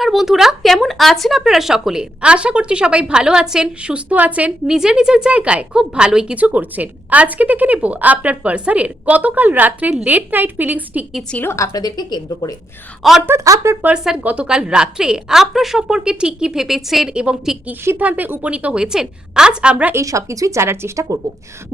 নমস্কার বন্ধুরা, কেমন আছেন আপনারা সকলে? আশা করছি সবাই ভালো আছেন, সুস্থ আছেন, নিজের নিজের জায়গায় খুব ভালোই কিছু করছেন। আজকে দেখে নেব আপনার পার্সনের গতকাল রাত্রে লেট নাইট ফিলিংস ঠিক কি ছিল আপনাদেরকে কেন্দ্র করে। অর্থাৎ আপনার পার্সন গতকাল রাত্রে আপনার সম্পর্কে ঠিক কি ভেবেছেন এবং ঠিক কি সিদ্ধান্তে উপনীত হয়েছেন, আজ আমরা এই সবকিছুই জানার চেষ্টা করব।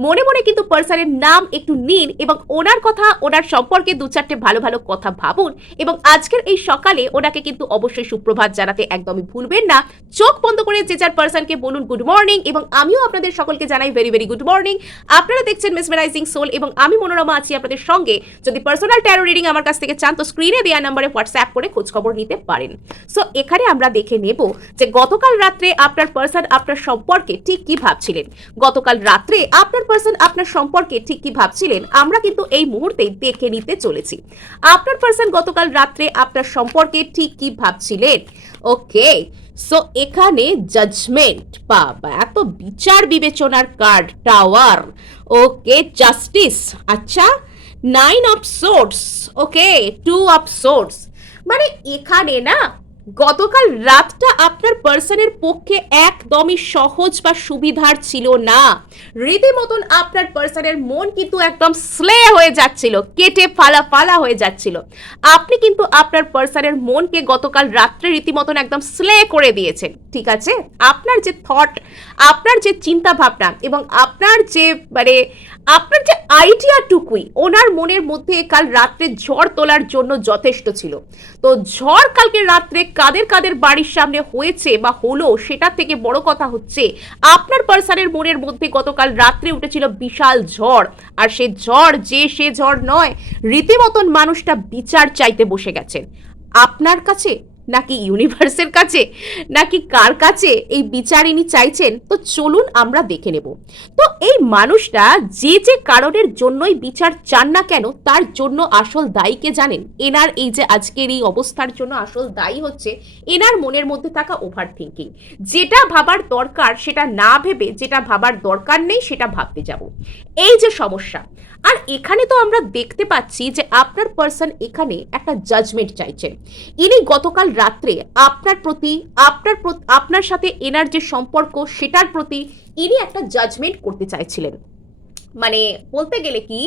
মনে মনে কিন্তু পার্সনের নাম একটু নিন এবং ওনার কথা, ওনার সম্পর্কে দু চারটে ভালো ভালো কথা ভাবুন এবং আজকের এই সকালে ওনাকে কিন্তু অবশ্যই সুপ্রভাত জানাতে একদমই ভুলবেন না। চোখ বন্ধ করে যে যার পার্সনকে বলুন গুড মর্নিং এবং আমিও আপনাদের সকলকে জানাই ভেরি ভেরি গুড মর্নিং। আপনারা দেখছেন মেসমেরাইজিং সোল এবং আমি মনোরমা আছি আপনাদের সঙ্গে। যদি পার্সোনাল ট্যারো রিডিং আমার কাছ থেকে চান তো স্ক্রিনে দেওয়া নম্বরে হোয়াটসঅ্যাপ করে খোঁজ খবর নিতে পারেন। সো এখানে আমরা দেখে নেব যে গতকাল রাত্রে আপনার পার্সন আপনার সম্পর্কে ঠিক কি ভাবছিলেন। গতকাল রাত্রে আপনার পার্সন আপনার সম্পর্কে ঠিক কি ভাবছিলেন আমরা কিন্তু এই মুহূর্তেই দেখে নিতে চলেছি। আপনার পার্সন গতকাল রাত্রে আপনার সম্পর্কে ঠিক কি ভাবছিলেন। ওকে, সো এখানে জাজমেন্ট, বাবা এত বিচার বিবেচনার কার্ড, টাওয়ার, ওকে জাস্টিস, আচ্ছা 9 of swords, okay 2 of swords. মানে এখানে না গতকাল রাতটা আপনার পার্সনের পক্ষে একদমই সহজ বা সুবিধার ছিল না। রীতিমতন আপনার পার্সনের মন কিন্তু একদম স্লে হয়ে যাচ্ছিল, কেটে ফালা ফালা হয়ে যাচ্ছিল। আপনি কিন্তু আপনার পার্সনের মনকে গতকাল রাত্রে রীতিমতন একদম স্লে করে দিয়েছেন, ঠিক আছে? আপনার যে থট, আপনার যে চিন্তা ভাবনা এবং আপনার যে আপনার যে আইডিয়াটুকুই ওনার মনের মধ্যে কাল রাত্রে ঝড় তোলার জন্য যথেষ্ট ছিল। তো ঝড় কালকে রাত্রে কাদের কাদের বাড়ির সামনে হয়েছে বা হলো সেটা থেকে বড় কথা হচ্ছে আপনার পার্সনের মনের মধ্যে গতকাল রাত্রে উঠেছিল বিশাল ঝড়। আর সে ঝড় সে ঝড় নয়, রীতিমতন মানুষটা বিচার চাইতে বসে গেছেন। আপনার কাছে নাকি ইউনিভার্সের কাছে নাকি কার কাছে এই বিচার ইনি চাইছেন, তো চলুন আমরা দেখে নেব। তো এই মানুষটা যে যে কারণের জন্যই বিচার চান না কেন তার জন্য আসল দায়ী কে জানেন? এনার এই যে আজকের এই অবস্থার জন্য আসল দায়ী হচ্ছে এনার মনের মধ্যে থাকা ওভার থিঙ্কিং। যেটা ভাবার দরকার সেটা না ভেবে যেটা ভাবার দরকার নেই সেটা ভাবতে যাব, এই যে সমস্যা। আর এখানে তো আমরা দেখতে পাচ্ছি যে আপনার পার্সন এখানে একটা জাজমেন্ট চাইছেন। ইনি গতকাল রাত্রে আপনার প্রতি, আপনার সাথে এনার যে সম্পর্ক সেটার প্রতি ইনি একটা জাজমেন্ট করতে চাইছিলেন। মানে বলতে গেলে কি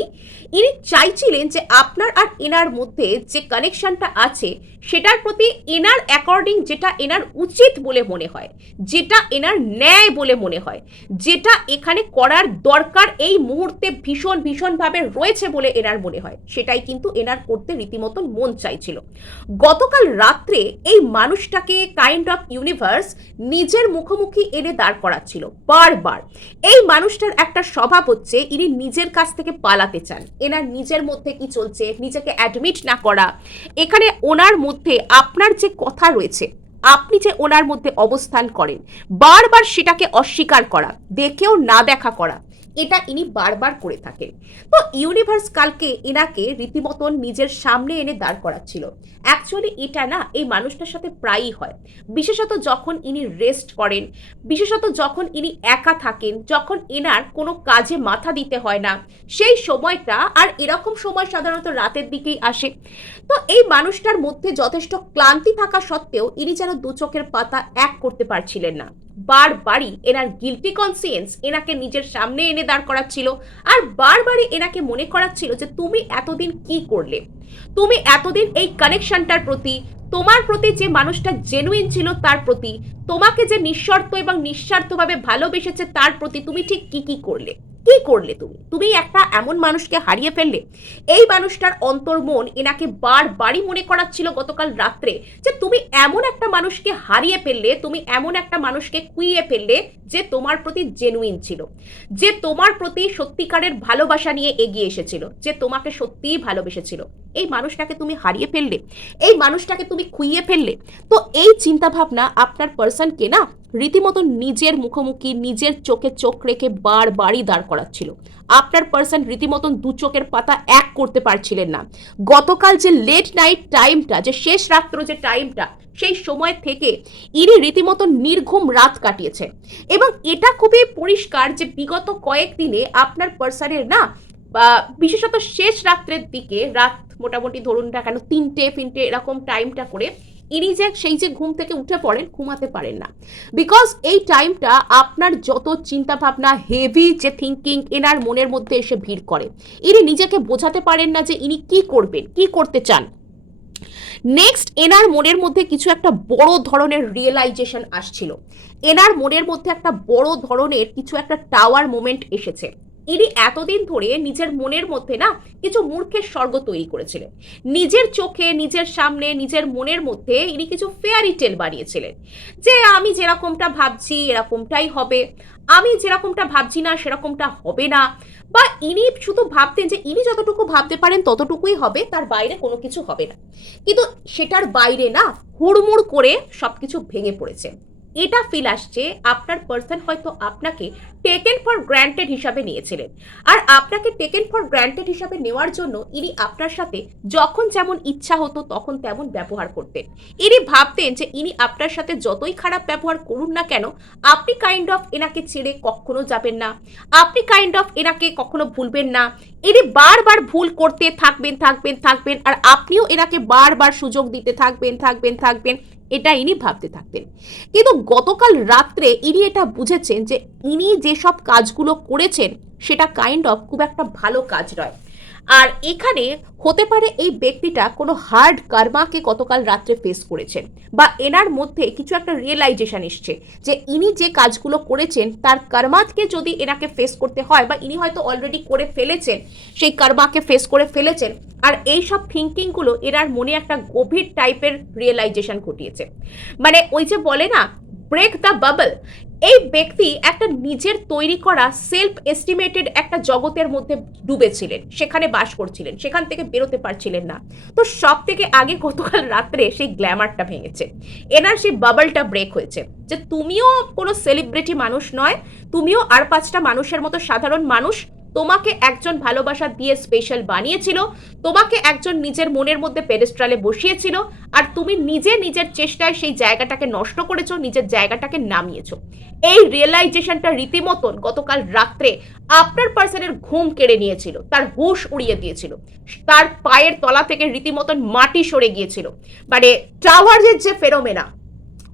ইনি চাইছিলেন যে আপনার আর এনার মধ্যে যে কানেকশনটা আছে সেটার প্রতি এনার অ্যাকর্ডিং যেটা এনার উচিত বলে মনে হয়, যেটা এনার ন্যায় বলে মনে হয়, যেটা এখানে করার দরকার এই মুহূর্তে ভীষণ ভীষণভাবে রয়েছে বলে এনার মনে হয়, সেটাই কিন্তু এনার করতে রীতিমতন মন চাইছিল। গতকাল রাত্রে এই মানুষটাকে কাইন্ড অফ ইউনিভার্স নিজের মুখোমুখি এনে দাঁড় করাচ্ছিল বারবার। এই মানুষটার একটা স্বভাব হচ্ছে ইনি নিজের কাছ থেকে পালাতে চান। এনার নিজের মধ্যে কি চলছে নিজেকে অ্যাডমিট না করা। এখানে ওনার মধ্যে আপনার যে কথা রয়েছে, আপনি যে ওনার মধ্যে অবস্থান করেন, বারবার সেটাকে অস্বীকার করা, দেখেও না দেখা করা, এটা ইনি বারবার করে থাকেন। তো ইউনিভার্স কালকে এনাকে রীতিমতন নিজের সামনে এনে দাঁড় করাচ্ছিল। অ্যাকচুয়ালি এটা না এই মানুষটার সাথে প্রায়ই হয়, বিশেষত যখন ইনি রেস্ট করেন, বিশেষত যখন ইনি একা থাকেন, যখন এনার কোনো কাজে মাথা দিতে হয় না সেই সময়টা। আর এরকম সময় সাধারণত রাতের দিকেই আসে। তো এই মানুষটার মধ্যে যথেষ্ট ক্লান্তি থাকা সত্ত্বেও ইনি যেন দু চোখের পাতা এক করতে পারছিলেন না। বারবারই এনার গিল্টি কনসিয়েন্স এনাকে নিজের সামনে এনে দাঁড় করাচ্ছিল আর বারবারই এনাকে মনে করাচ্ছিল যে তুমি এতদিন কি করলে, তুমি এতদিন এই কানেকশনটার প্রতি, তোমার প্রতি যে মানুষটা জেনুইন ছিল তার প্রতি, তোমাকে যে নিঃশর্ত এবং নিঃস্বার্থভাবে ভালোবেসেছে তার প্রতি তুমি ঠিক কি কি করলে, কি করলে তুমি একটা এমন মানুষকে হারিয়ে ফেললে। এই মানুষটার অন্তর্মন এনাকে বারবারই মনে করাচ্ছিল গতকাল রাত্রে যে তুমি এমন একটা মানুষকে হারিয়ে ফেললে, তুমি এমন একটা মানুষকে খুইয়ে ফেললে যে তোমার প্রতি জেনুইন ছিল, যে তোমার প্রতি সত্যিকারের ভালোবাসা নিয়ে এগিয়ে এসেছিল, যে তোমাকে সত্যিই ভালোবেসেছিল। এই মানুষটাকে তুমি হারিয়ে ফেললে, এই মানুষটাকে তুমি খুইয়ে ফেললে। তো এই চিন্তা ভাবনা আপনার পার্সনকে না রীতিমতো নিজের মুখোমুখি, নিজের চোখে চোখ রেখে বারবারই দাঁড় করাচ্ছিল। আপনার পার্সন রীতিমতন দু চোখের পাতা এক করতে পারছিলেন না। গতকাল যে লেট নাইট টাইমটা, যে শেষ রাত্র যে টাইমটা, সেই সময় থেকে ইনি রীতিমতন নির্ঘুম রাত কাটিয়েছেন। এবং এটা খুবই পরিষ্কার যে বিগত কয়েকদিনে আপনার পার্সনের না বা বিশেষত শেষ রাত্রের দিকে, রাত মোটামুটি ধরুন না কেন 3টে এরকম টাইমটা করে ইনি যে সেই যে ঘুম থেকে উঠে পড়েন, ঘুমাতে পারেন না, বিকজ এই টাইমটা আপনার যত চিন্তা ভাবনা, হেভি যে থিঙ্কিং এনার মনের মধ্যে এসে ভিড় করে। ইনি নিজেকে বোঝাতে পারেন না যে ইনি কি করবেন, কি করতে চান। নেক্সট, এনার মনের মধ্যে কিছু একটা বড় ধরনের রিয়েলাইজেশন আসছিল, এনার মনের মধ্যে একটা বড় ধরনের কিছু একটা টাওয়ার মোমেন্ট এসেছে। ইনি এতদিন ধরে নিজের মনের মধ্যে না কিছু মূর্খের স্বর্গ তৈরি করেছিলেন, নিজের চোখে, নিজের সামনে, নিজের মনের মধ্যে ইনি কিছু ফেয়ারি টেল বানিয়েছিলেন, যে আমি যেরকমটা ভাবছি এরকমটাই হবে, আমি যেরকমটা ভাবছি না সেরকমটা হবে না, বা ইনি শুধু ভাবতেন যে ইনি যতটুকু ভাবতে পারেন ততটুকুই হবে, তার বাইরে কোনো কিছু হবে না। কিন্তু সেটার বাইরে না হুড়মুড় করে সবকিছু ভেঙে পড়েছে। এটা ফিল আসছে আপনার পার্সন হয়তো আপনাকে টেকেন ফর গ্র্যান্টেড হিসাবে নিয়েছিলেন, আর আপনাকে টেকেন ফর গ্র্যান্টেড হিসাবে নেওয়ার জন্য ইনি আপনার সাথে যখন যেমন ইচ্ছা হতো তখন তেমন ব্যবহার করতেন। ইনি ভাবতেন যে ইনি আপনার সাথে যতই খারাপ ব্যবহার করুন না কেন, আপনি কাইন্ড অফ এনাকে ছেড়ে কখনো যাবেন না, আপনি কাইন্ড অফ এনাকে কখনো ভুলবেন না। ইনি বারবার ভুল করতে থাকবেন থাকবেন থাকবেন, আর আপনিও এনাকে বারবার সুযোগ দিতে থাকবেন থাকবেন থাকবেন, এটা ইনি ভাবতে থাকতেন। কিন্তু গতকাল রাত্রে ইনি এটা বুঝেছেন যে ইনি যেসব কাজগুলো করেছেন সেটা কাইন্ড অফ খুব একটা ভালো কাজ নয়। আর এখানে হতে পারে এই ব্যক্তিটা কোনো হার্ড কার্মাকে গতকাল রাত্রে ফেস করেছেন, বা এনার মধ্যে কিছু একটা রিয়েলাইজেশন এসছে যে ইনি যে কাজগুলো করেছেন তার কর্মাকে যদি এনাকে ফেস করতে হয়, বা ইনি হয়তো অলরেডি করে ফেলেছেন, সেই কর্মাকে ফেস করে ফেলেছেন, আর এই সব থিঙ্কিংগুলো এনার মনে একটা গভীর টাইপের রিয়েলাইজেশন ঘটিয়েছে। মানে ওই যে বলে না, ব্রেক দ্য বাবল, এই ব্যক্তি একটা নিজের তৈরি করা সেলফ এস্টিমেটেড একটা জগতের মধ্যে ডুবেছিলেন, সেখানে বাস করছিলেন, সেখান থেকে বেরোতে পারছিলেন না। তো সব থেকে আগে গতকাল রাত্রে সেই গ্ল্যামারটা ভেঙেছে, এনার সেই বাবলটা ব্রেক হয়েছে, যে তুমিও কোনো সেলিব্রিটি মানুষ নয়, তুমিও আর 5টা মানুষের মতো সাধারণ মানুষ, তোমাকে একজন ভালোবাসা দিয়ে স্পেশাল বানিয়েছিল, তোমাকে একজন নিজের মনের মধ্যে পেডেস্ট্রালে বসিয়েছিল, আর তুমি নিজে নিজের চেষ্টায় সেই জায়গাটাকে নষ্ট করেছো, নিজের জায়গাটাকে নামিয়েছো। এই রিয়েলাইজেশনটা রীতিমতন গতকাল রাত্রে আপনার পার্সনের ঘুম কেড়ে নিয়েছিল, তার হুঁশ উড়িয়ে দিয়েছিল, তার পায়ের তলা থেকে রীতিমতন মাটি সরে গিয়েছিল। মানে টাওয়ারের যে ফেনোমেনা,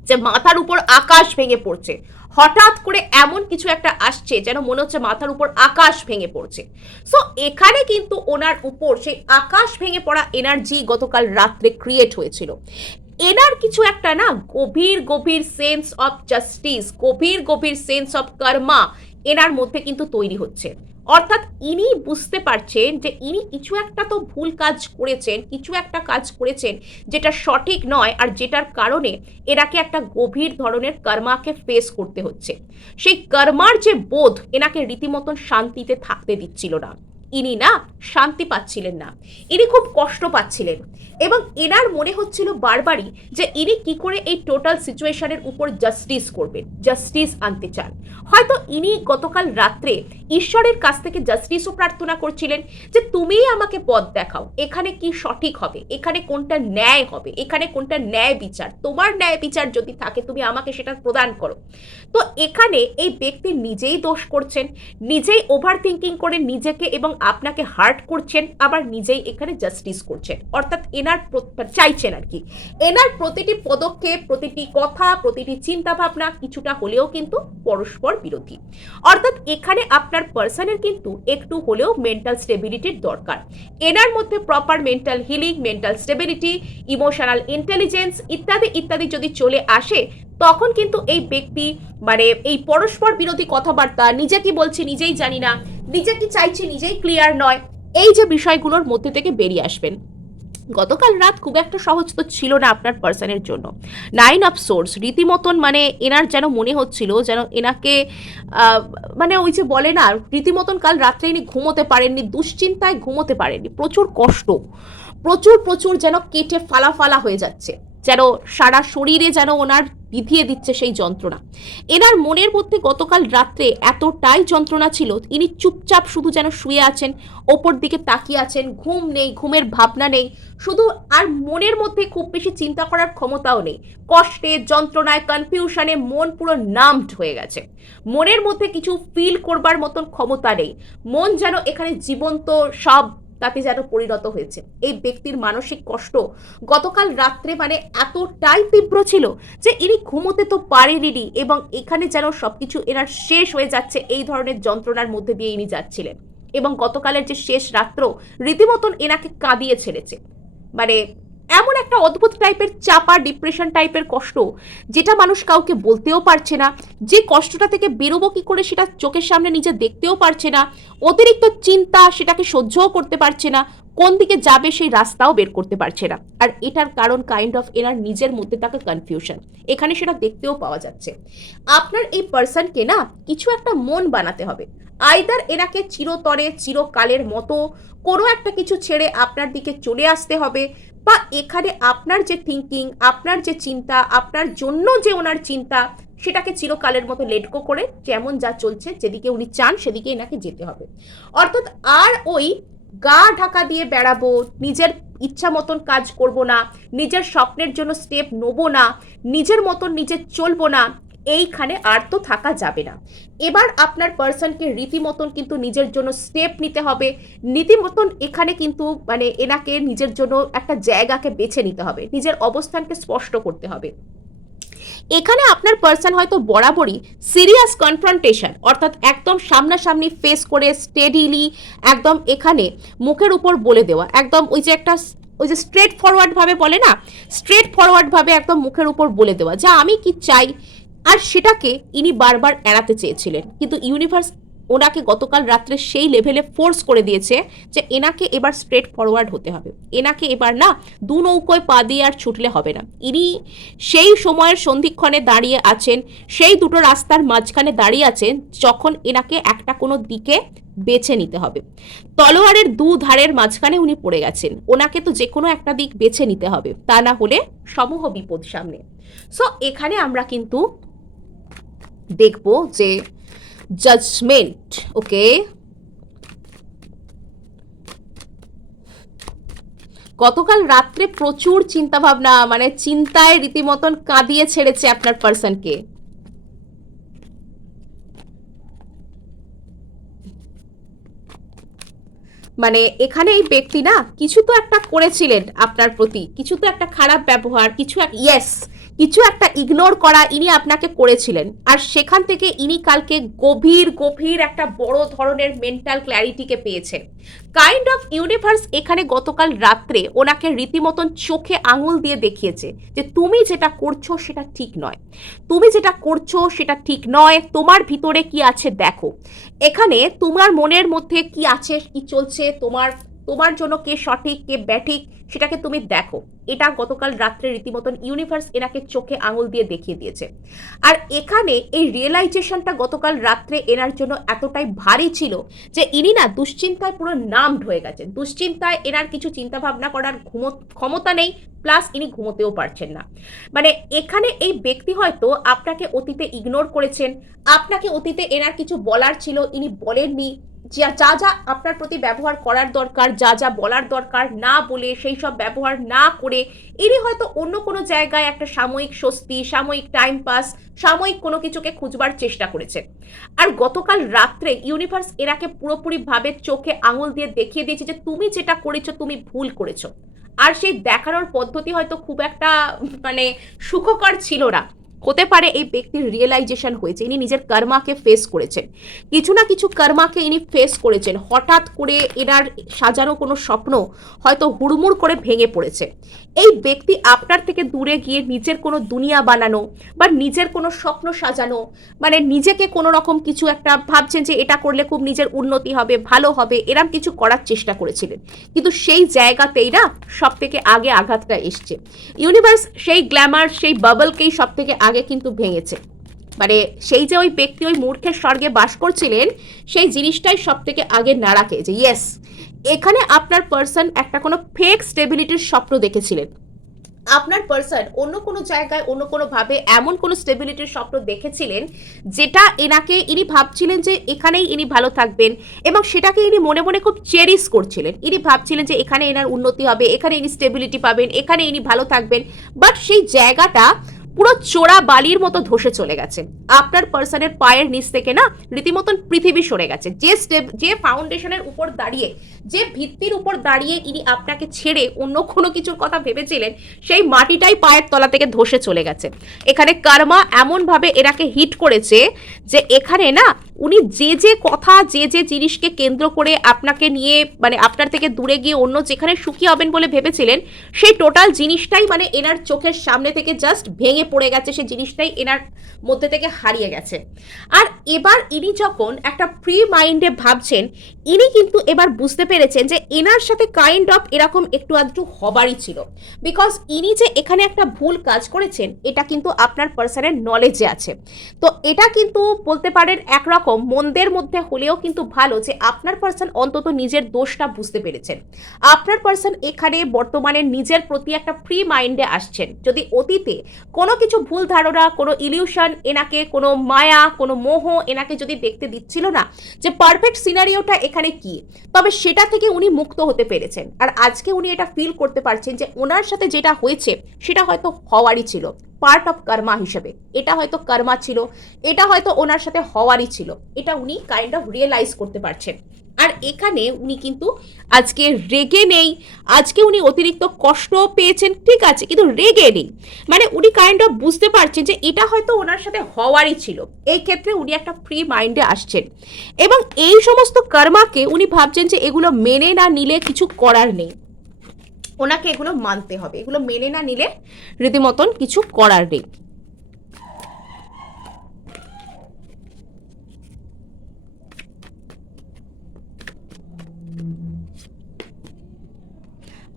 যে মাথার উপর আকাশ ভেঙে পড়ছে, হঠাৎ করে এমন কিছু একটা আসছে যেন মনে হচ্ছে মাথার উপর আকাশ ভেঙে পড়ছে। সো এখানে কিন্তু ওনার উপর সেই আকাশ ভেঙে পড়া এনার্জি গতকাল রাত্রে ক্রিয়েট হয়েছিল। এনার কিছু একটা না গভীর গভীর সেন্স অফ জাস্টিস, গভীর গভীর সেন্স অফ কর্মা এনার মধ্যে কিন্তু তৈরি হচ্ছে। অর্থাৎ ইনি বুঝতে পারছেন যে ইনি কিছু একটা তো ভুল কাজ করেছেন, কিছু একটা কাজ করেছেন যেটা সঠিক নয়, আর যেটার কারণে এনাকে একটা গভীর ধরনের কর্মাকে ফেস করতে হচ্ছে। সেই কর্মার যে বোধ এনাকে রীতিমতন শান্তিতে থাকতে দিচ্ছিল না, ইনি না শান্তি পাচ্ছিলেন না, ইনি খুব কষ্ট পাচ্ছিলেন, এবং এনার মনে হচ্ছিল বারবারই যে ইনি কি করে এই টোটাল সিচুয়েশনের উপর জাস্টিস করবেন, জাস্টিস আনতে চান। হয়তো ইনি গতকাল রাত্রে ঈশ্বরের কাছ থেকে জাস্টিসও প্রার্থনা করছিলেন, যে তুমিই আমাকে পথ দেখাও, এখানে কি সঠিক হবে, এখানে কোনটা ন্যায় হবে, এখানে কোনটা ন্যায় বিচার, তোমার ন্যায় বিচার যদি থাকে তুমি আমাকে সেটা প্রদান করো। তো এখানে এই ব্যক্তি নিজেই দোষ করছেন, নিজেই ওভার থিঙ্কিং করে নিজেকে এবং আপনাকে হার্ট করছেন, আবার নিজেই এখানে জাস্টিস করছেন। অর্থাৎ এনার চাইছেন আর কি, এনার প্রতিটি পদক্ষেপ, প্রতিটি কথা, প্রতিটি চিন্তা ভাবনা কিছুটা হলেও কিন্তু পরস্পর বিরোধী। অর্থাৎ এখানে আপনার পার্সনের কিন্তু একটু হলেও মেন্টাল স্টেবিলিটির দরকার। এনার মধ্যে proper mental healing, mental stability, emotional intelligence ইত্যাদি ইত্যাদি যদি চলে আসে, তখন কিন্তু এই ব্যক্তি মানে এই পরস্পর বিরোধী কথাবার্তা, নিজে কি বলছি নিজেই জানি না, নিজে কি চাইছি নিজেই ক্লিয়ার নয়, এই যে বিষয়গুলোর মধ্যে থেকে বেরিয়ে আসবেন। গতকাল রাত খুব একটা সহজ তো ছিল না আপনার পার্সনের জন্য। 9 অফ সোর্স রীতিমতন মানে এনার যেন মনে হচ্ছিল যেন এনাকে মানে ওই যে বলে না, রীতিমতন কাল রাত্রে ইনি ঘুমোতে পারেননি, দুশ্চিন্তায় ঘুমোতে পারেননি, প্রচুর কষ্ট, প্রচুর প্রচুর যেন কেটে ফালা ফালা হয়ে যাচ্ছে, যেন সারা শরীরে যেন ওনার বিধিয়ে দিচ্ছে সেই যন্ত্রণা। এনার মনের মধ্যে গতকাল রাত্রে এতটাই যন্ত্রণা ছিল, ইনি চুপচাপ শুধু যেন শুয়ে আছেন, ওপর দিকে তাকিয়ে আছেন, ঘুম নেই, ঘুমের ভাবনা নেই, শুধু আর মনের মধ্যে খুব বেশি চিন্তা করার ক্ষমতাও নেই। কষ্টে, যন্ত্রণায়, কনফিউশনে মন পুরো নাম্বড হয়ে গেছে, মনের মধ্যে কিছু ফিল করবার মতন ক্ষমতা নেই, মন যেন এখানে জীবন্ত সব তাতে যেন পরিণত হয়েছে। এই ব্যক্তির মানসিক কষ্ট গতকাল রাত্রে মানে এতটাই তীব্র ছিল যে ইনি ঘুমোতে তো পারেনি, এবং এখানে যেন সবকিছু এনার শেষ হয়ে যাচ্ছে এই ধরনের যন্ত্রণার মধ্যে দিয়ে ইনি যাচ্ছিলেন। এবং গতকালের যে শেষ রাত্র রীতিমতন এনাকে কাঁদিয়ে ছেড়েছে। মানে এমন একটা অদ্ভুত টাইপের চাপা ডিপ্রেশন টাইপের কষ্ট, যেটা মানুষ কাউকে বলতেও পারছে না, যে কষ্টটা থেকে বেরোবো কি করে সেটা চোখের সামনে নিজে দেখতেও পারছে না, অতিরিক্ত চিন্তা সেটাকে সহ্যও করতে পারছে না, কোন দিকে যাবে সেই রাস্তাও বের করতে পারছে না। আর এটার কারণ কাইন্ড অফ এনার নিজের মধ্যে থাকা কনফিউশন, এখানে সেটা দেখতেও পাওয়া যাচ্ছে। আপনার এই পার্সনকে না কিছু একটা মন বানাতে হবে, আইদার এনাকে চিরতরে চিরকালের মতো কোনো একটা কিছু ছেড়ে আপনার দিকে চলে আসতে হবে, বা এখানে আপনার যে থিঙ্কিং, আপনার যে চিন্তা, আপনার জন্য যে ওনার চিন্তা, সেটাকে চিরকালের মতো লেট গো করে যেমন যা চলছে যেদিকে উনি চান সেদিকে এনাকে যেতে হবে। অর্থাৎ আর ওই গা ঢাকা দিয়ে বেড়াবো, নিজের ইচ্ছা মতন কাজ করব না, নিজের স্বপ্নের জন্য স্টেপ নেবো না, নিজের মতন নিজে চলবো না, এইখানে আর তো থাকা যাবে না। এবার আপনার পার্সনকে রীতিমতন কিন্তু নিজের জন্য স্টেপ নিতে হবে, নীতিমতন এখানে কিন্তু মানে এনাকে নিজের জন্য একটা জায়গাকে বেছে নিতে হবে, নিজের অবস্থানকে স্পষ্ট করতে হবে। এখানে আপনার পার্সন হয়তো বরাবরই সিরিয়াস কনফ্রন্টেশন, অর্থাৎ একদম সামনাসামনি ফেস করে স্টেডিলি একদম এখানে মুখের উপর বলে দেওয়া, একদম ওই যে স্ট্রেট ফরওয়ার্ড ভাবে বলে না, স্ট্রেট ফরওয়ার্ড ভাবে একদম মুখের উপর বলে দেওয়া যে আমি কি চাই। আর সেটাকে ইনি বারবার এড়াতে চেয়েছিলেন, কিন্তু ইউনিভার্স ওনাকে গতকাল রাত্রে সেই লেভেলে ফোর্স করে দিয়েছে যে এনাকে এবার স্ট্রেট ফরওয়ার্ড হতে হবে, এনাকে এবার না দু নৌকোয় পা দিয়ে আর ছুটলে হবে না। ইনি সেই সময়ের সন্ধিক্ষণে দাঁড়িয়ে আছেন, সেই দুটো রাস্তার মাঝখানে দাঁড়িয়ে আছেন যখন এনাকে একটা কোনো দিকে বেছে নিতে হবে। তলোয়ারের দু ধারের মাঝখানে উনি পড়ে গেছেন, ওনাকে তো যে কোনো একটা দিক বেছে নিতে হবে, তা না হলে সমূহ বিপদ সামনে। সো এখানে আমরা কিন্তু দেখব যে জাজমেন্ট, ওকে, গতকাল রাত্রে প্রচুর চিন্তা ভাবনা, মানে চিন্তায় রীতিমতন কাঁদিয়ে ছেড়েছে আপনার পার্সনকে। মানে এখানে এই ব্যক্তি না কিছু তো একটা করেছিলেন আপনার প্রতি, কিছু তো একটা খারাপ ব্যবহার, কিছু একটা ইগনোর করা ইনি আপনাকে করেছিলেন, আর সেখান থেকে ইনি কালকে গভীর গভীর একটা বড় ধরনের মেন্টাল ক্ল্যারিটিকে পেয়েছেন। কাইন্ড অফ ইউনিভার্স এখানে গতকাল রাত্রে ওনাকে রীতিমতন চোখে আঙুল দিয়ে দেখিয়েছে যে তুমি যেটা করছো সেটা ঠিক নয়, তুমি যেটা করছো সেটা ঠিক নয়, তোমার ভিতরে কি আছে দেখো, এখানে তোমার মনের মধ্যে কি আছে, কি চলছে, তোমার জন্য কে সঠিক কে ব্যাঠিক সেটাকে তুমি দেখো। এটা গতকাল রাত্রে রীতিমতন ইউনিভার্স এনাকে চোখে আঙুল দিয়ে দেখিয়ে দিয়েছে। আর এখানে এই রিয়েলাইজেশনটা গতকাল রাত্রে এনার জন্য এতটাই ভারী ছিল যে ইনি না দুশ্চিন্তায় পুরো নামড হয়ে গেছেন। দুশ্চিন্তায় এনার কিছু চিন্তা ভাবনা করার ক্ষমতা নেই, প্লাস ইনি ঘুমোতেও পারছেন না। মানে এখানে এই ব্যক্তি হয়তো আপনাকে অতীতে ইগনোর করেছেন, আপনাকে অতীতে এনার কিছু বলার ছিল ইনি বলেননি, যা যা আপনার প্রতি ব্যবহার করার দরকার, যা যা বলার দরকার না বলে, সেই সব ব্যবহার না করে ইনি হয়তো অন্য কোনো জায়গায় একটা সাময়িক স্বস্তি, সাময়িক টাইম পাস, সাময়িক কোনো কিছুকে খুঁজবার চেষ্টা করেছে। আর গতকাল রাত্রে ইউনিভার্স এনাকে পুরোপুরিভাবে চোখে আঙুল দিয়ে দেখিয়ে দিয়েছে যে তুমি যেটা করেছো তুমি ভুল করেছো। আর সেই দেখানোর পদ্ধতি হয়তো খুব একটা মানে সুখকর ছিল না, হতে পারে এই ব্যক্তির রিয়েলাইজেশন হয়েছে, ইনি নিজের কর্মাকে ফেস করেছেন, কিছু না কিছু কর্মাকে ইনি ফেস করেছেন, হঠাৎ করে এনার সাজানো কোনো স্বপ্ন হয়তো হুড়মুড় করে ভেঙে পড়েছে। এই ব্যক্তি আপনার থেকে দূরে গিয়ে নিজের কোনো দুনিয়া বানানো বা নিজের কোনো স্বপ্ন সাজানো, মানে নিজেকে কোনো রকম কিছু একটা ভাবছেন যে এটা করলে খুব নিজের উন্নতি হবে, ভালো হবে, এরম কিছু করার চেষ্টা করেছিলেন, কিন্তু সেই জায়গাতেই না সব থেকে আগে আঘাতটা এসছে। ইউনিভার্স সেই গ্ল্যামার, সেই বাবলকেই সব থেকে আগে কিন্তু ভেঙেছে। মানে সেই যে ওই ব্যক্তি ওই মূর্খের স্বর্গে বাস করছিলেন, সেই জিনিসটাই সব থেকে আগে নাড়া খেয়েছে। ইয়েস, এখানে আপনার পার্সন একটা কোনো ফেক স্টেবিলিটির স্বপ্ন দেখেছিলেন, আপনার পার্সন অন্য কোনো জায়গায় অন্য কোনো ভাবে এমন কোনো স্টেবিলিটির স্বপ্ন দেখেছিলেন যেটা এনাকে ইনি ভাবছিলেন যে এখানেই ইনি ভালো থাকবেন, এবং সেটাকে ইনি মনে মনে খুব চেরিশ করছিলেন। ইনি ভাবছিলেন যে এখানে এনার উন্নতি হবে, এখানে ইনি স্টেবিলিটি পাবেন, এখানে ইনি ভালো থাকবেন। বাট সেই জায়গাটা পুরো চোরা বালির মতো ধসে চলে গেছে। আপনার পার্সনের পায়ের নিচ থেকে না রীতিমতন পৃথিবী সরে গেছে। যে ফাউন্ডেশনের উপর দাঁড়িয়ে, যে ভিত্তির উপর দাঁড়িয়ে ইনি আপনাকে ছেড়ে অন্য কোনো কিছুর কথা ভেবেছিলেন, সেই মাটিটাই পায়ের তলা থেকে ধসে চলে গেছে। এখানে কর্মা এমনভাবে এনাকে হিট করেছে যে এখানে না উনি যে কথা, যে জিনিসকে কেন্দ্র করে আপনাকে নিয়ে মানে আপনার থেকে দূরে গিয়ে অন্য যেখানে সুখী হবেন বলে ভেবেছিলেন, সেই টোটাল জিনিসটাই মানে এনার চোখের সামনে থেকে জাস্ট ভেঙে পড়ে গেছে। সেই জিনিসটাই এনার মধ্যে থেকে হারিয়ে গেছে। আর এবার ইনি যখন একটা ফ্রি মাইন্ডে ভাবছেন, ইনি কিন্তু এবার বুঝতে পেরেছেন যে এনার সাথে কাইন্ড অফ এরকম একটু আধটু হবারই ছিল। বিকজ ইনি যে এখানে একটা ভুল কাজ করেছেন, এটা কিন্তু আপনার পার্সনের নলেজে আছে। তো এটা কিন্তু বলতে পারেন একরকম মন্দের মধ্যে হলেও কিন্তু ভালো যে আপনার পার্সন অন্তত নিজের দোষটা বুঝতে পেরেছেন। আপনার পার্সন এখানে বর্তমানে নিজের প্রতি একটা ফ্রি মাইন্ডে আসছেন। যদি অতীতে কোনো কিছু ভুল ধারণা, কোনো ইলিউশন এনাকে, কোনো মায়া, কোনো মোহ এনাকে যদি দেখতে দিচ্ছিল না যে পারফেক্ট সিনারিওটা এখানে কি, তবে সেটা থেকে উনি মুক্ত হতে পেরেছেন। আর আজকে উনি এটা ফিল করতে পারছেন যে ওনার সাথে যেটা হয়েছে সেটা হয়তো হওয়ারই ছিল, পার্ট অফ কর্মা হিসেবে। এটা হয়তো কর্মা ছিল, এটা হয়তো ওনার সাথে হওয়ারই ছিল। এটা উনি কাইন্ড অফ রিয়েলাইজ করতে পারছেন। আর এখানে উনি কিন্তু আজকে রেগে নেই, আজকে উনি অতিরিক্ত কষ্ট পেয়েছেন, ঠিক আছে, কিন্তু রেগে নেই। মানে উনি কাইন্ড অফ বুঝতে পারছেন যে এটা হয়তো ওনার সাথে হওয়ারই ছিল। এই ক্ষেত্রে উনি একটা ফ্রি মাইন্ডে আসছেন এবং এই সমস্ত কর্মাকে উনি ভাবছেন যে এগুলো মেনে না নিলে কিছু করার নেই, ওনাকে এগুলো মানতে হবে। এগুলো মেনে না নিলে রীতিমতন কিছু করার নেই।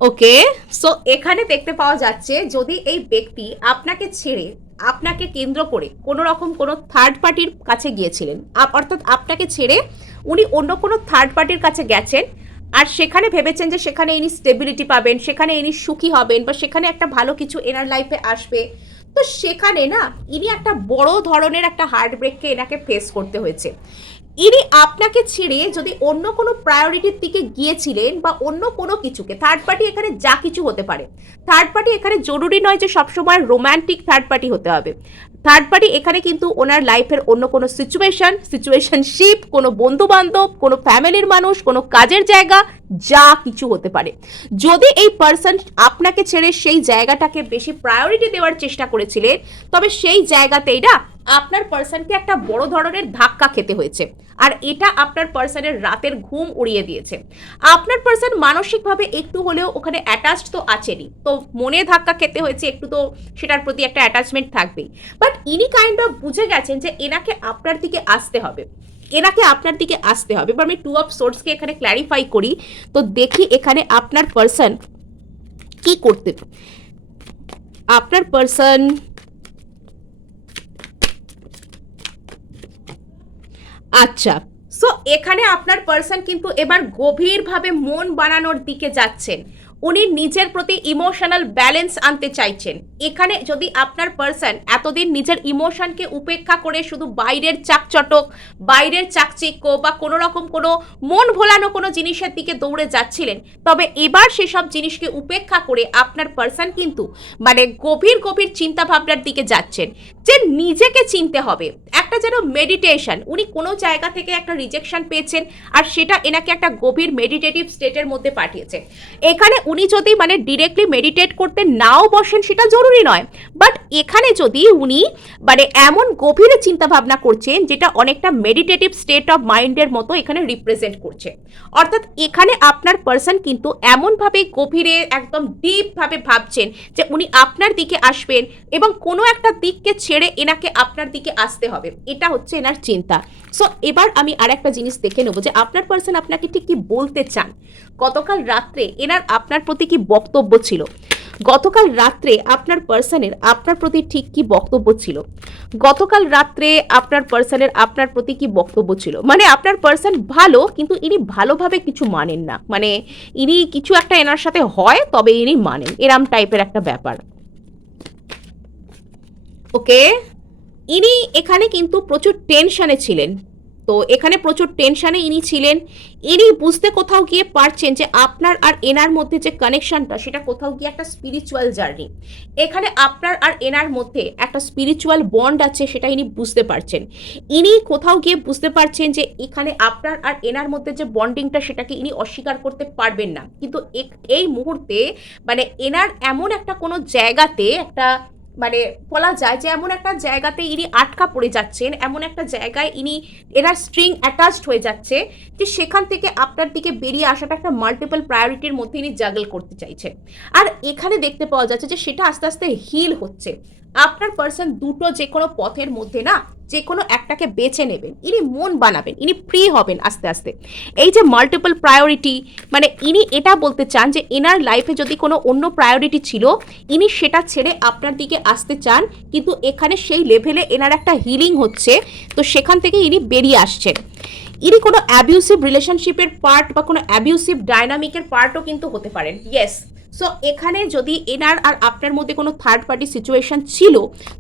ওকে, সো এখানে দেখতে পাওয়া যাচ্ছে যদি এই ব্যক্তি আপনাকে ছেড়ে, আপনাকে কেন্দ্র করে কোনো রকম কোনো থার্ড পার্টির কাছে গিয়েছিলেন, অর্থাৎ আপনাকে ছেড়ে উনি অন্য কোনো থার্ড পার্টির কাছে গেছেন, আর সেখানে ভেবেছেন যে সেখানে ইনি স্টেবিলিটি পাবেন, সেখানে ইনি সুখী হবেন, বা সেখানে একটা ভালো কিছু এনার লাইফে আসবে, তো সেখানে না ইনি একটা বড় ধরনের একটা হার্ট ব্রেককে এনাকে ফেস করতে হয়েছে। ইনি আপনাকে ছেড়ে যদি অন্য কোনো প্রায়োরিটির দিকে গিয়েছিলেন বা অন্য কোনো কিছুকে, থার্ড পার্টি এখানে যা কিছু হতে পারে, থার্ড পার্টি এখানে জরুরি নয় যে সবসময় রোম্যান্টিক থার্ড পার্টি হতে হবে। থার্ড পার্টি এখানে কিন্তু ওনার লাইফের অন্য কোনো সিচুয়েশনশিপ, কোনো বন্ধু বান্ধব, কোনো ফ্যামিলির মানুষ, কোনো কাজের জায়গা, যা কিছু হতে পারে। যদি এই পার্সন আপনাকে ছেড়ে সেই জায়গাটাকে বেশি প্রায়োরিটি দেওয়ার চেষ্টা করেছিলেন, তবে সেই জায়গাতেই না আপনার পার্সনকে একটা বড় ধরনের ধাক্কা খেতে হয়েছে। আর এটা আপনার পার্সনের রাতের ঘুম উড়িয়ে দিয়েছে। আপনার পার্সন মানসিকভাবে একটু হলেও ওখানে অ্যাটাচড তো আছেনই, তো মনে ধাক্কা খেতে হয়েছে একটু, তো সেটার প্রতি একটা অ্যাটাচমেন্ট থাকবেই। বাট ইনি কাইন্ড অফ বুঝে গেছেন যে এনাকে আপনার দিকে আসতে হবে, এনাকে আপনার দিকে আসতে হবে। এবার আমি টু অফ সোর্সকে এখানে ক্ল্যারিফাই করি, তো দেখি এখানে আপনার পার্সন কি করতে, আপনার পার্সন আচ্ছা, সো এখানে আপনার পার্সন কিন্তু এবার গভীরভাবে মন বানানোর দিকে যাচ্ছেন। উনি নিজের প্রতি ইমোশনাল ব্যালেন্স আনতে চাইছেন। এখানে যদি আপনার পার্সন এতদিন নিজের ইমোশনকে উপেক্ষা করে শুধু বাইরের চাকচটক, বাইরের চাকচিক্য বা কোনো রকম কোনো মন ভোলানো কোনো জিনিসের দিকে দৌড়ে যাচ্ছিলেন, তবে এবার সেসব জিনিসকে উপেক্ষা করে আপনার পার্সন কিন্তু মানে গভীর গভীর চিন্তা ভাবনার দিকে যাচ্ছেন যে নিজেকে চিনতে হবে। একটা যেন মেডিটেশন, উনি কোনো জায়গা থেকে একটা রিজেকশন পেয়েছেন আর সেটা এনাকে একটা গভীর মেডিটেটিভ স্টেটের মধ্যে পাঠিয়েছে। এখানে উনি যদি মানে ডিরেক্টলি মেডিটেট করতে নাও বসেন সেটা জরুরি নয়, বাট এখানে যদি উনি মানে এমন গভীরে চিন্তা ভাবনা করছেন যেটা অনেকটা মেডিটেটিভ স্টেট অফ মাইন্ডের মতো এখানে রিপ্রেজেন্ট করছে। অর্থাৎ এখানে আপনার পার্সন কিন্তু এমনভাবে গভীরে একদম ডিপভাবে ভাবছেন যে উনি আপনার দিকে আসবেন এবং কোনো একটা দিককে ছেড়ে এনাকে আপনার দিকে আসতে হবে, এটা হচ্ছে এনার চিন্তা। সো এবার আমি আর একটা জিনিস দেখে নেবো যে আপনার পার্সন আপনাকে ঠিক কি বলতে চান। গতকাল রাত্রে এনার আপনার প্রতি কি বক্তব্য ছিল, গতকাল রাত্রে আপনার পার্সনের আপনার প্রতি ঠিক কি বক্তব্য ছিল, গতকাল রাত্রে আপনার পার্সনের আপনার প্রতি কি বক্তব্য ছিল। মানে আপনার পার্সন ভালো, কিন্তু ইনি ভালোভাবে কিছু মানেন না, মানে ইনি কিছু একটা এনার সাথে হয় তবে ইনি মানেন, এরম টাইপের একটা ব্যাপার। ওকে, ইনি এখানে কিন্তু প্রচুর টেনশনে ছিলেন, তো এখানে প্রচুর টেনশনে ইনি ছিলেন। ইনি বুঝতে কোথাও গিয়ে পারছেন যে আপনার আর এনার মধ্যে যে কানেকশনটা সেটা কোথাও গিয়ে একটা স্পিরিচুয়াল জার্নি। এখানে আপনার আর এনার মধ্যে একটা স্পিরিচুয়াল বন্ড আছে, সেটা ইনি বুঝতে পারছেন। ইনি কোথাও গিয়ে বুঝতে পারছেন যে এখানে আপনার আর এনার মধ্যে যে বন্ডিংটা সেটাকে ইনি অস্বীকার করতে পারবেন না। কিন্তু এই মুহূর্তে মানে এনার এমন একটা কোনো জায়গাতে একটা মানে বলা যায় যে এমন একটা জায়গাতে ইনি আটকা পড়ে যাচ্ছেন, এমন একটা জায়গায় এনার স্ট্রিং অ্যাটাচড হয়ে যাচ্ছে যে সেখান থেকে আপনার দিকে বেরিয়ে আসাটা একটা মাল্টিপল প্রায়োরিটির মধ্যে ইনি জাগল করতে চাইছেন। আর এখানে দেখতে পাওয়া যাচ্ছে যে সেটা আস্তে আস্তে হিল হচ্ছে। আপনার পার্সন দুটো যে কোনো পথের মধ্যে না যে কোনো একটাকে বেছে নেবেন, ইনি মন বানাবেন, ইনি ফ্রি হবেন আস্তে আস্তে। এই যে মাল্টিপল প্রায়োরিটি মানে ইনি এটা বলতে চান যে এনার লাইফে যদি কোনো অন্য প্রায়োরিটি ছিল ইনি সেটা ছেড়ে আপনার দিকে আসতে চান, কিন্তু এখানে সেই লেভেলে এনার একটা হিলিং হচ্ছে, তো সেখান থেকে ইনি বেরিয়ে আসছেন। ইনি কোনো অ্যাবিউসিভ রিলেশনশিপের পার্ট বা কোনো অ্যাবিউসিভ ডায়নামিকের পার্টও কিন্তু হতে পারেন। ইয়েস, সো এখানে যদি এনার আর আপনার মধ্যে কোনো থার্ড পার্টি সিচুয়েশন ছিল,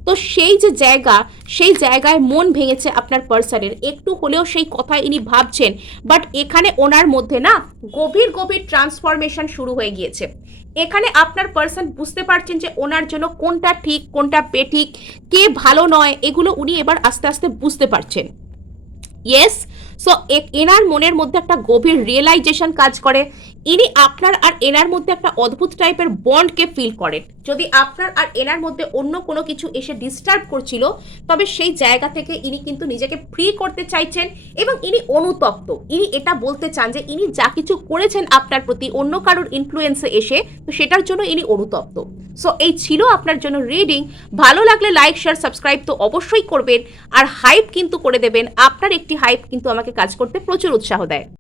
তো সেই যে জায়গা সেই জায়গায় মন ভেঙেছে আপনার পার্সনের, একটু হলেও সেই কথা ইনি ভাবছেন। বাট এখানে ওনার মধ্যে না গভীর গভীর ট্রান্সফরমেশন শুরু হয়ে গিয়েছে। এখানে আপনার পার্সন বুঝতে পারছেন যে ওনার জন্য কোনটা ঠিক কোনটা বেঠিক, কে ভালো নয়, এগুলো উনি এবার আস্তে আস্তে বুঝতে পারছেন। ইয়েস, সো এনার মনের মধ্যে একটা গভীর রিয়েলাইজেশন কাজ করে। ইনি আপনার আর এনার মধ্যে একটা অদ্ভুত টাইপের বন্ডকে ফিল করেন। যদি আপনার আর এনার মধ্যে অন্য কোনো কিছু এসে ডিস্টার্ব করছিল, তবে সেই জায়গা থেকে ইনি কিন্তু নিজেকে ফ্রি করতে চাইছেন এবং ইনি অনুতপ্ত। ইনি এটা বলতে চান যে ইনি যা কিছু করেছেন আপনার প্রতি অন্য কারোর ইনফ্লুয়েন্সে এসে, তো সেটার জন্য ইনি অনুতপ্ত। সো এই ছিল আপনার জন্য রিডিং। ভালো লাগলে লাইক শেয়ার সাবস্ক্রাইব তো অবশ্যই করবেন, আর হাইপ কিন্তু করে দেবেন। আপনার একটি হাইপ কিন্তু আমাকে কাজ করতে প্রচুর উৎসাহ দেয়।